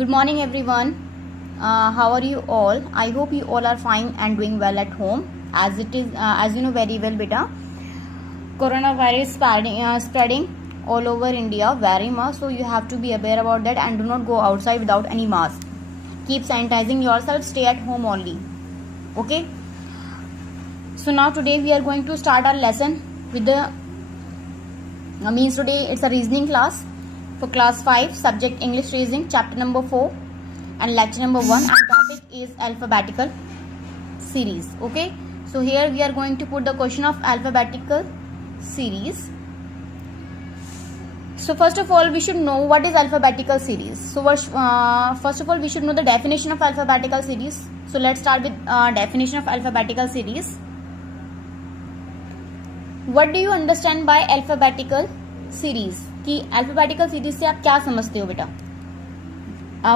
Good morning, everyone. How are you all? I hope you all are fine and doing well at home. As it is, as you know very well, beta, coronavirus spreading all over India very much. So you have to be aware about that and do not go outside without any mask. Keep sanitizing yourself. Stay at home only. Okay. So now today we are going to start our lesson with the means today it's a reasoning class for class 5, subject English reasoning, chapter number 4 and lecture number 1, and topic is alphabetical series. Okay, so here we are going to put the question of alphabetical series. So first of all we should know what is alphabetical series. So first of all we should know the definition of alphabetical series. So let's start with definition of alphabetical series. What do you understand by alphabetical series? कि alphabetical series से आप क्या समझते हो बेटा?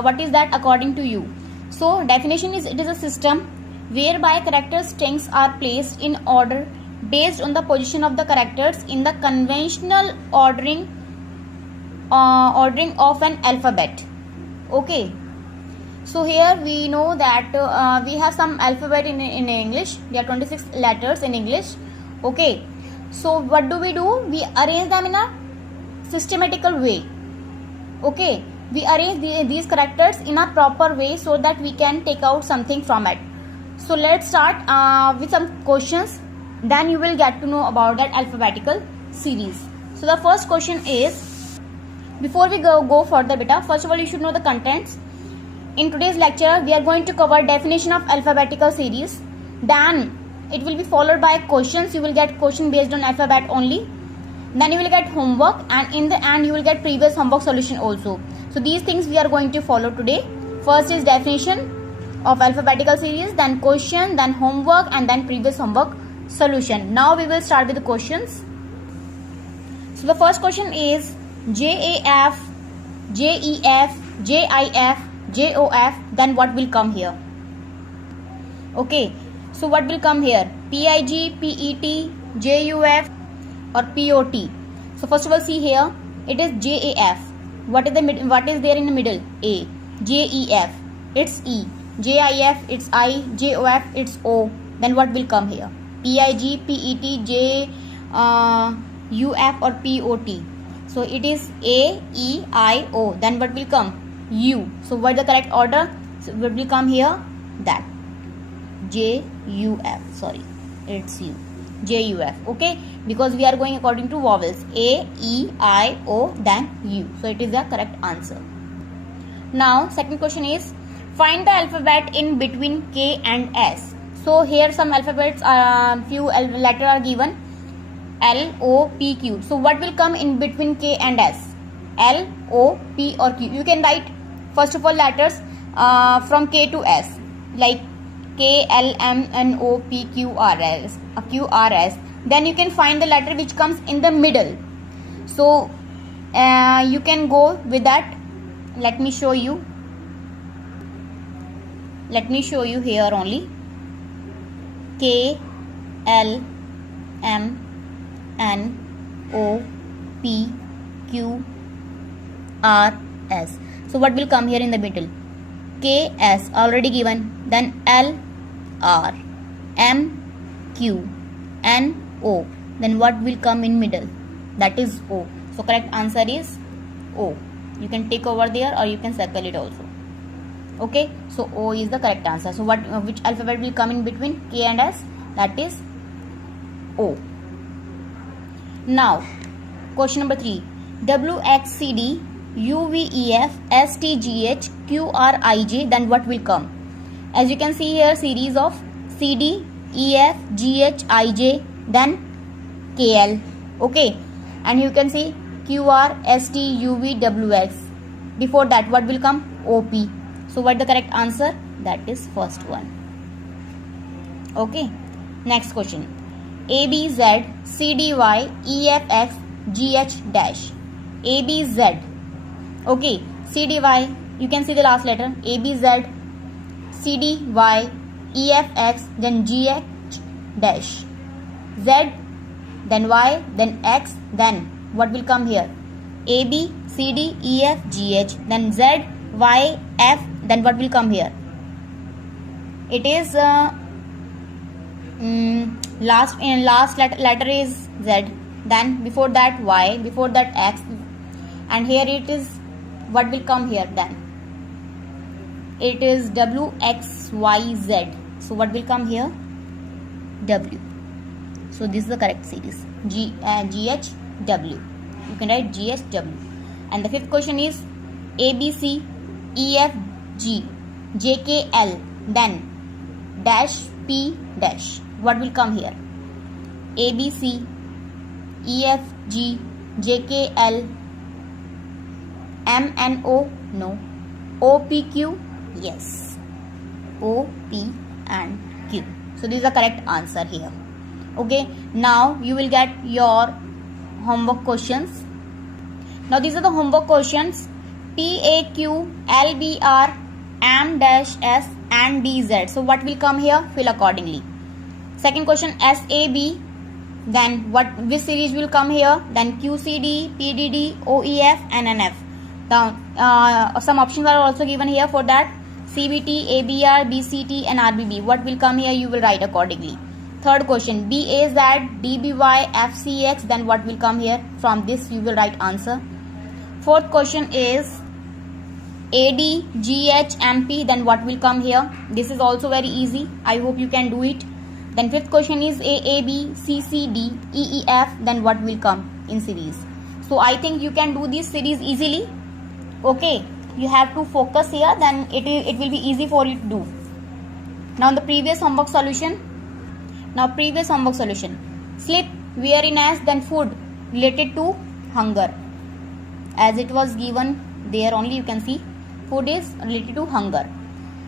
What is that according to you? So definition is, it is a system whereby character strings are placed in order based on the position of the characters in the conventional ordering of an alphabet. Okay. So here we know that we have some alphabet in English. There are 26 letters in English. Okay. So what do? We arrange them in a systematical way. Okay. We arrange these characters in a proper way so that we can take out something from it. So let's start with some questions. Then you will get to know about that alphabetical series. So the first question is, before we go further beta, first of all you should know the contents. In today's lecture we are going to cover definition of alphabetical series. Then it will be followed by questions. You will get question based on alphabet only. Then you will get homework, and in the end you will get previous homework solution also. So these things we are going to follow today. First is definition of alphabetical series, then question, then homework, and then previous homework solution. Now we will start with the questions. So the first question is JAF, JEF, JIF, JOF. Then what will come here? Okay. So what will come here? PIG, PET, JUF or POT. So first of all see here, it is JAF. What is there in the middle? A. JEF, it's E. JIF, it's I. JOF, it's O. Then what will come here? PIG, PET, JUF or POT. So it is A, E, I, O. Then what will come? U. So what is the correct order? So what will come here? That. JUF, sorry, it's U. JUF. Okay, because we are going according to vowels. A, E, I, O, then U. So it is the correct answer. Now second question is, find the alphabet in between K and S. So here some alphabets are, few letters are given. L, O, P, Q. So what will come in between K and S? L, O, P or Q. You can write first of all letters from K to S, like K, L, M, N, O, P, Q, R, S. Then you can find the letter which comes in the middle. So you can go with that. Let me show you here only. K, L, M, N, O, P, Q, R, S. So what will come here in the middle? K, S already given. Then L, R, M, Q, N, O. Then what will come in middle? That is O. So correct answer is O. You can take over there or you can circle it also. Okay. So O is the correct answer. So which alphabet will come in between K and S? That is O. Now question number 3. WXCD UVEF STGH QRIJ. Then what will come? As you can see here, series of CD, EF, GH, IJ, then KL. Okay, and you can see QR, ST, UV, WX. Before that what will come? OP. So what the correct answer? That is first one. Okay, next question. ABZ, CDY, EFX, GH dash. ABZ. Okay, CDY, you can see the last letter. ABZ, CDY, EFX, then GH dash. Z, then Y, then X, then what will come here? A, B, C, D, E, F, G, H, then Z, Y, F, then what will come here? It is last letter is Z, then before that Y, before that X, and here it is, what will come here then? It is W, X, Y, Z. So what will come here? W. So this is the correct series. GH, W. You can write GH, W. And the fifth question is A, B, C, E, F, G, J, K, L, then dash, P, dash. What will come here? A, B, C, E, F, G, J, K, L, M, N, O, no. O, P, Q, yes. O, P and Q. So this is the correct answer here. Okay, now you will get your homework questions. Now these are the homework questions. P, A, Q, L, B, R, M, dash, S and D, Z. So what will come here? Fill accordingly. Second question, S, A, B. Then which series will come here? Then Q, C, D, P, D, D, O, E, F and N, F. Now some options are also given here for that. CBT, ABR, BCT and RBB. What will come here? You will write accordingly. Third question, BAZ, DBY, FCX. Then what will come here? From this you will write answer. Fourth question is AD, GH, MP. Then what will come here? This is also very easy. I hope you can do it. Then fifth question is AAB, CCD, EEF. Then what will come in series? So I think you can do this series easily. Okay, you have to focus here, then it will be easy for you to do. Now the previous homework solution. Sleep, weariness, then food related to hunger. As it was given there only, you can see food is related to hunger.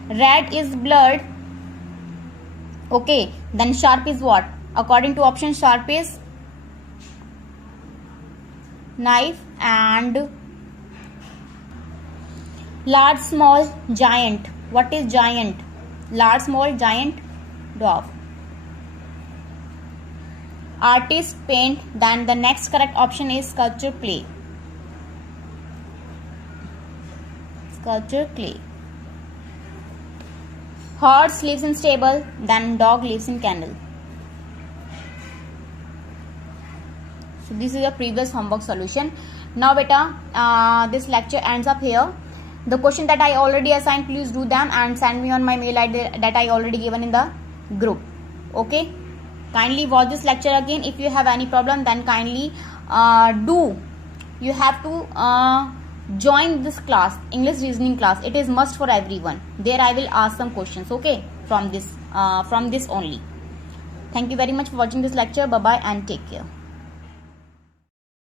Red is blood. Okay, then sharp is what? According to option, sharp is knife, and large, small, giant. What is giant? Large, small, giant, dwarf. Artist, paint. Then the next correct option is sculpture, clay. Sculpture, clay. Horse lives in stable. Then dog lives in kennel. So this is your previous homework solution. Now beta, this lecture ends up here. The question that I already assigned, please do them and send me on my mail ID that I already given in the group. Okay, kindly watch this lecture again. If you have any problem, then kindly you have to join this class, English reasoning class. It is must for everyone. There I will ask some questions, okay, from this only. Thank you very much for watching this lecture. Bye bye and take care.